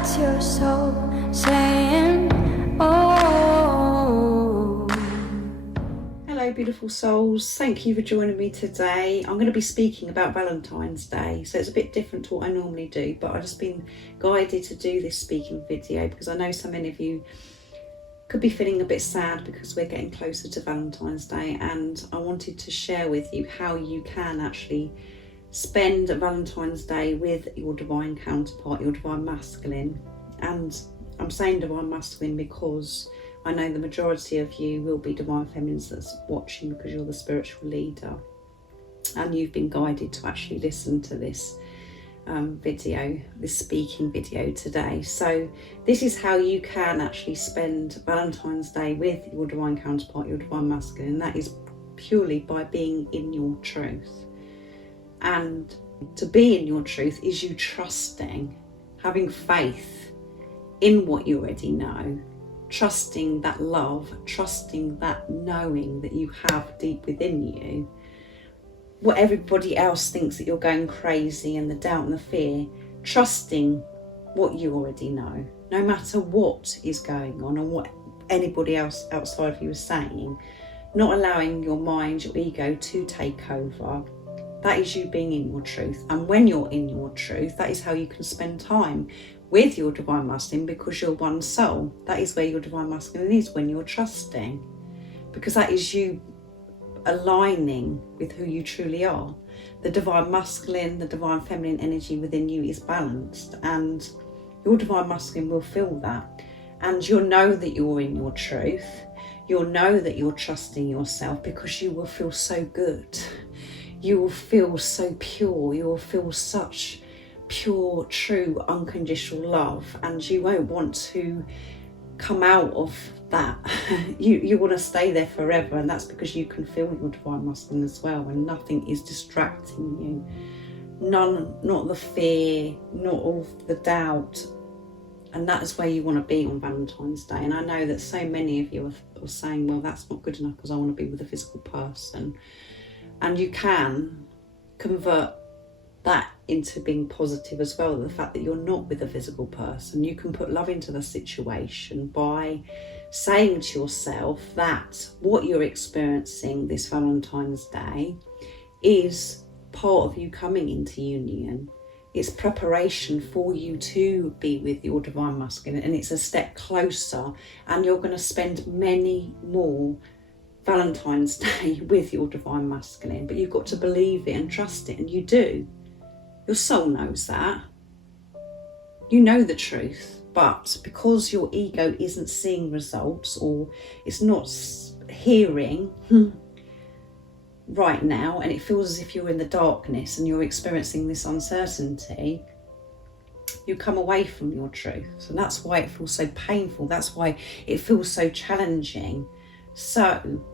That's your soul saying, oh. Hello beautiful souls, thank you for joining me today. I'm going to be speaking about Valentine's Day, so it's a bit different to what I normally do, but I've just been guided to do this speaking video because I know so many of you could be feeling a bit sad because we're getting closer to Valentine's Day, and I wanted to share with you how you can actually spend Valentine's Day with your divine counterpart, your divine masculine. And I'm saying divine masculine because I know the majority of you will be divine feminines that's watching because you're the spiritual leader and you've been guided to actually listen to this video, this speaking video today. So this is how you can actually spend Valentine's Day with your divine counterpart, your divine masculine, and that is purely by being in your truth. And to be in your truth is you trusting, having faith in what you already know, trusting that love, trusting that knowing that you have deep within you. What everybody else thinks that you're going crazy and the doubt and the fear, trusting what you already know, no matter what is going on and what anybody else outside of you is saying, not allowing your mind, your ego to take over. That is you being in your truth. And when you're in your truth, that is how you can spend time with your divine masculine, because you're one soul. That is where your divine masculine is, when you're trusting, because that is you aligning with who you truly are. The divine masculine, the divine feminine energy within you is balanced, and your divine masculine will feel that. And you'll know that you're in your truth. You'll know that you're trusting yourself, because you will feel so good. You will feel so pure, you will feel such pure, true, unconditional love, and you won't want to come out of that. You want to stay there forever, and that's because you can feel your divine masculine as well, and nothing is distracting you. Not the fear, not all the doubt, and that is where you want to be on Valentine's Day. And I know that so many of you are saying, well, that's not good enough because I want to be with a physical person. And you can convert that into being positive as well, the fact that you're not with a physical person. You can put love into the situation by saying to yourself that what you're experiencing this Valentine's Day is part of you coming into union. It's preparation for you to be with your divine masculine, and it's a step closer, and you're going to spend many more Valentine's Day with your divine masculine. But you've got to believe it and trust it, and you do. Your soul knows that. You know the truth, but because your ego isn't seeing results, or it's not hearing right now, and it feels as if you're in the darkness and you're experiencing this uncertainty, you come away from your truth. So that's why it feels so painful. That's why it feels so challenging. So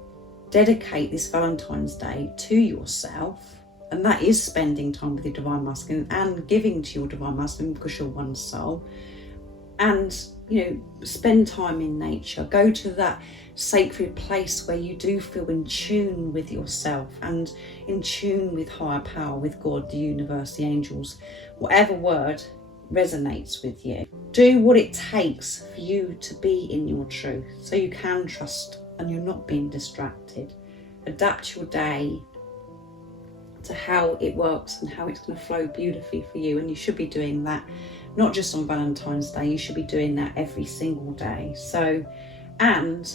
dedicate this Valentine's Day to yourself, and that is spending time with your divine masculine and giving to your divine masculine, because you're one soul. And spend time in nature. Go to that sacred place where you do feel in tune with yourself and in tune with higher power, with God, the universe, the angels, whatever word resonates with you. Do what it takes for you to be in your truth, so you can trust and you're not being distracted. Adapt your day to how it works and how it's going to flow beautifully for you. And you should be doing that not just on Valentine's Day, you should be doing that every single day. So, and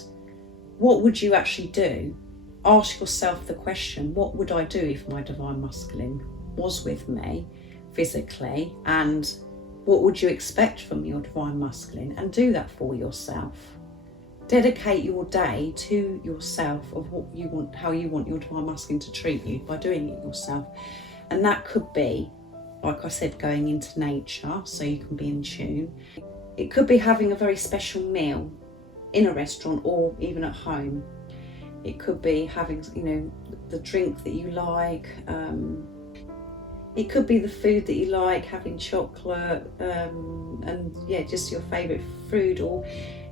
what would you actually do? Ask yourself the question, what would I do if my divine masculine was with me physically, and what would you expect from your divine masculine? And do that for yourself. Dedicate your day to yourself, of what you want, how you want your divine masculine to treat you, by doing it yourself. And that could be, like I said, going into nature so you can be in tune. It could be having a very special meal in a restaurant or even at home. It could be having, the drink that you like. It could be the food that you like, having chocolate, and just your favourite food, or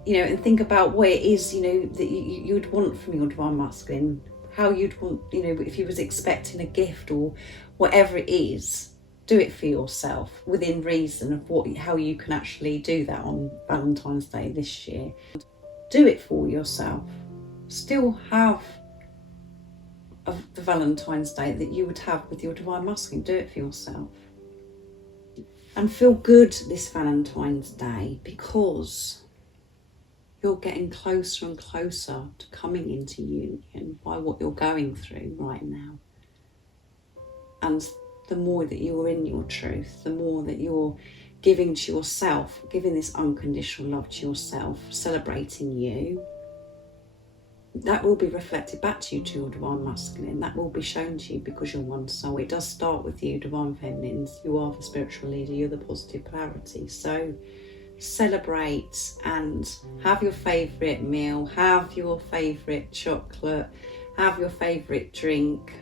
and think about what it is, that you'd want from your divine masculine, how you'd want, if you was expecting a gift or whatever it is. do it for yourself within reason of how you can actually do that on Valentine's Day this year. Do it for yourself. Still have the Valentine's Day that you would have with your Divine Masculine. Do it for yourself. And feel good this Valentine's Day, because you're getting closer and closer to coming into union by what you're going through right now. And the more that you're in your truth, the more that you're giving to yourself, giving this unconditional love to yourself, celebrating you, that will be reflected back to you, to your Divine Masculine. That will be shown to you, because you're one soul. It does start with you, Divine Feminines. You are the spiritual leader, you're the positive polarity. So celebrate and have your favourite meal, have your favourite chocolate, have your favourite drink.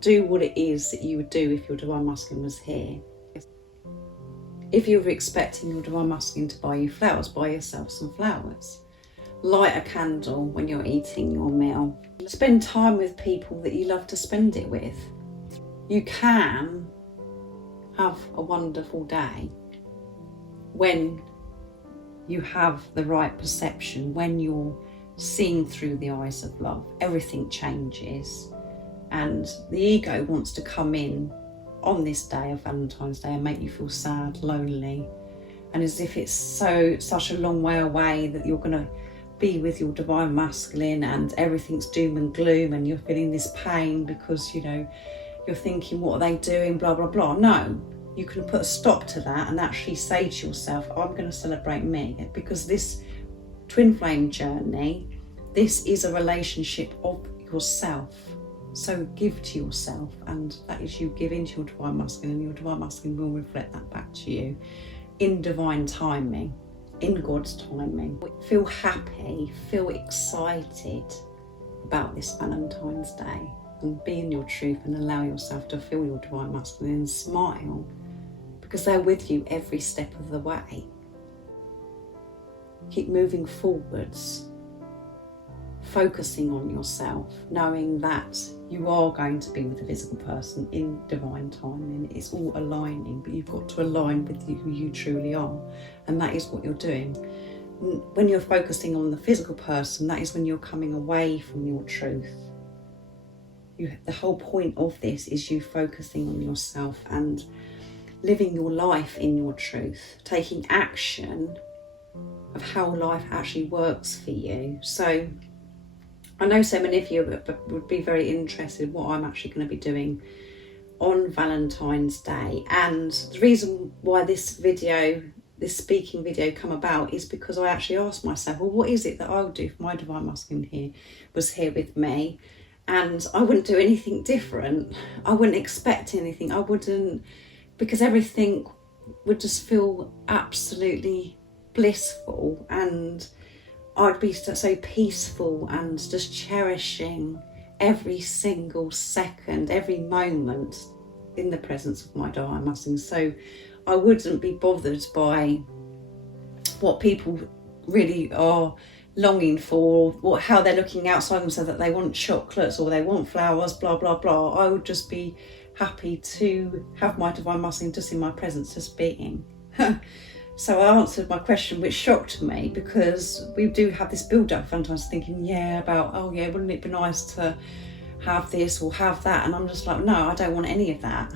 Do what it is that you would do if your Divine Masculine was here. If you were expecting your Divine Masculine to buy you flowers, buy yourself some flowers. Light a candle when you're eating your meal. Spend time with people that you love to spend it with. You can have a wonderful day when you have the right perception, when you're seeing through the eyes of love. Everything changes, and the ego wants to come in on this day of Valentine's Day and make you feel sad, lonely, and as if it's such a long way away that you're going to be with your Divine Masculine and everything's doom and gloom and you're feeling this pain because, you know, you're thinking, what are they doing, blah, blah, blah. No, you can put a stop to that and actually say to yourself, I'm going to celebrate me, because this twin flame journey, this is a relationship of yourself. So give to yourself, and that is you give into your Divine Masculine, and your Divine Masculine will reflect that back to you in divine timing, in God's timing. Feel happy, feel excited about this Valentine's Day, and be in your truth and allow yourself to feel your Divine Masculine and smile, because they're with you every step of the way. Keep moving forwards, focusing on yourself, knowing that you are going to be with a physical person in divine timing. It's all aligning, but you've got to align with who you truly are, and that is what you're doing. When you're focusing on the physical person, that is when you're coming away from your truth. The whole point of this is you focusing on yourself and living your life in your truth, taking action of how life actually works for you. So I know so many of you would be very interested in what I'm actually going to be doing on Valentine's Day. And the reason why this speaking video come about is because I actually asked myself, well, what is it that I would do if my Divine Masculine was here with me? And I wouldn't do anything different. I wouldn't expect anything. I wouldn't, because everything would just feel absolutely blissful, and I'd be so peaceful and just cherishing every single second, every moment in the presence of my Divine Masculine. So I wouldn't be bothered by what people really are longing for, or how they're looking outside themselves, that they want chocolates or they want flowers, blah, blah, blah. I would just be happy to have my Divine Masculine just in my presence, just being. So I answered my question, which shocked me, because we do have this build-up sometimes thinking, wouldn't it be nice to have this or have that? And I'm just like, no, I don't want any of that.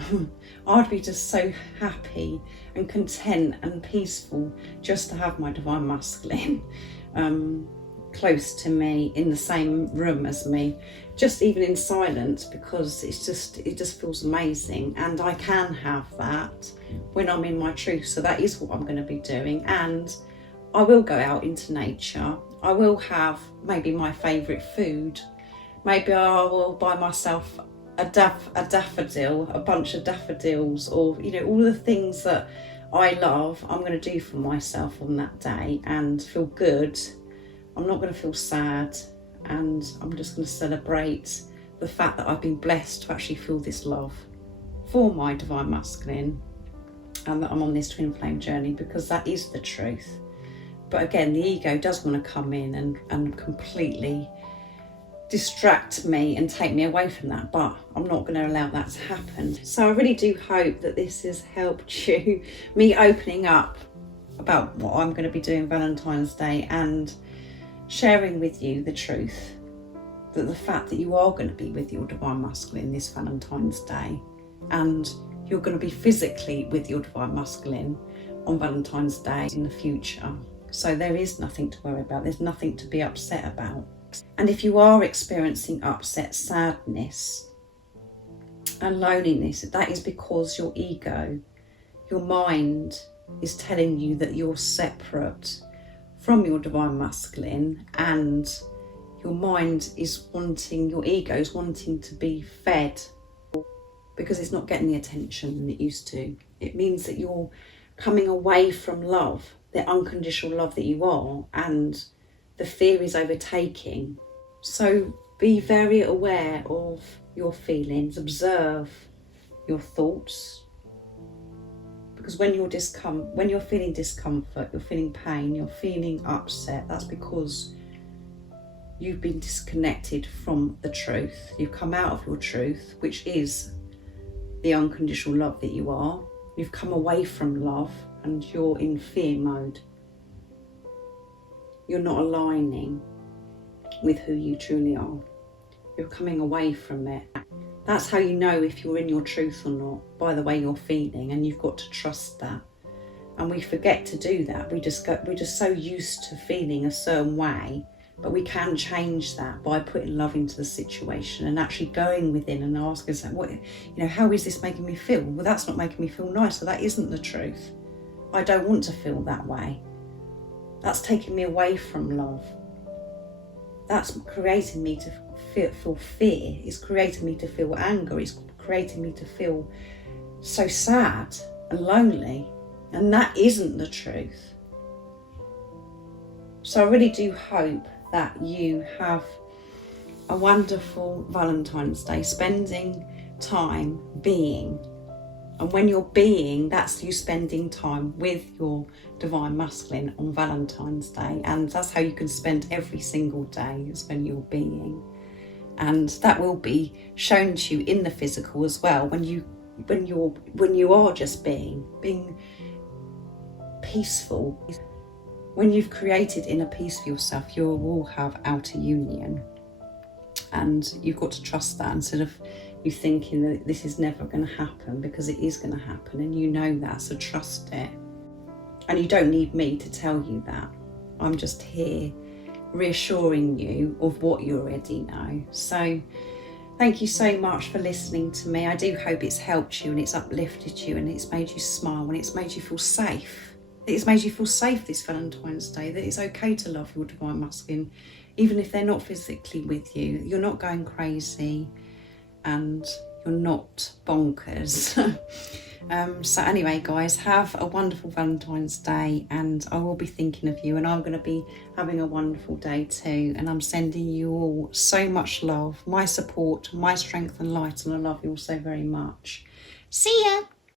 I'd be just so happy and content and peaceful just to have my Divine Masculine close to me, in the same room as me, just even in silence, because it just feels amazing. And I can have that when I'm in my truth. So that is what I'm going to be doing. And I will go out into nature. I will have maybe my favourite food. Maybe I will buy myself a daffodil, a bunch of daffodils, or, you know, all the things that I love, I'm going to do for myself on that day and feel good. I'm not going to feel sad, and I'm just going to celebrate the fact that I've been blessed to actually feel this love for my Divine Masculine, and that I'm on this twin flame journey, because that is the truth. But again, the ego does want to come in and completely distract me and take me away from that, but I'm not going to allow that to happen. So I really do hope that this has helped you, me opening up about what I'm going to be doing Valentine's Day and sharing with you the truth, that the fact that you are going to be with your Divine Masculine this Valentine's Day, and you're going to be physically with your Divine Masculine on Valentine's Day in the future. So there is nothing to worry about, there's nothing to be upset about. And if you are experiencing upset, sadness and loneliness, that is because your ego, your mind, is telling you that you're separate from your Divine Masculine, and your mind is wanting, your ego is wanting to be fed because it's not getting the attention that it used to. It means that you're coming away from love, the unconditional love that you are, and the fear is overtaking. So be very aware of your feelings, observe your thoughts, because when you're feeling discomfort, you're feeling pain, you're feeling upset, that's because you've been disconnected from the truth. You've come out of your truth, which is the unconditional love that you are. You've come away from love and you're in fear mode. You're not aligning with who you truly are. You're coming away from it. That's how you know if you're in your truth or not, by the way you're feeling, and you've got to trust that. And we forget to do that. We're just so used to feeling a certain way, but we can change that by putting love into the situation and actually going within and asking yourself, how is this making me feel? Well, that's not making me feel nice, so that isn't the truth. I don't want to feel that way. That's taking me away from love. That's creating me to feel fear. It's creating me to feel anger. It's creating me to feel so sad and lonely. And that isn't the truth. So I really do hope that you have a wonderful Valentine's Day, spending time being. And when you're being, that's you spending time with your Divine Masculine on Valentine's Day. And that's how you can spend every single day, is when you're being. And that will be shown to you in the physical as well, when you are just being peaceful. When you've created inner peace for yourself, you will have outer union. And you've got to trust that instead of you thinking that this is never going to happen, because it is going to happen, and you know that, so trust it. And you don't need me to tell you that. I'm just here reassuring you of what you already know. So thank you so much for listening to me. I do hope it's helped you and it's uplifted you and it's made you smile and it's made you feel safe. It's made you feel safe this Valentine's Day, that it's okay to love your Divine Masculine, even if they're not physically with you. You're not going crazy and you're not bonkers. So anyway, guys, have a wonderful Valentine's Day, and I will be thinking of you, and I'm going to be having a wonderful day too, and I'm sending you all so much love, my support, my strength and light, and I love you all so very much. See ya!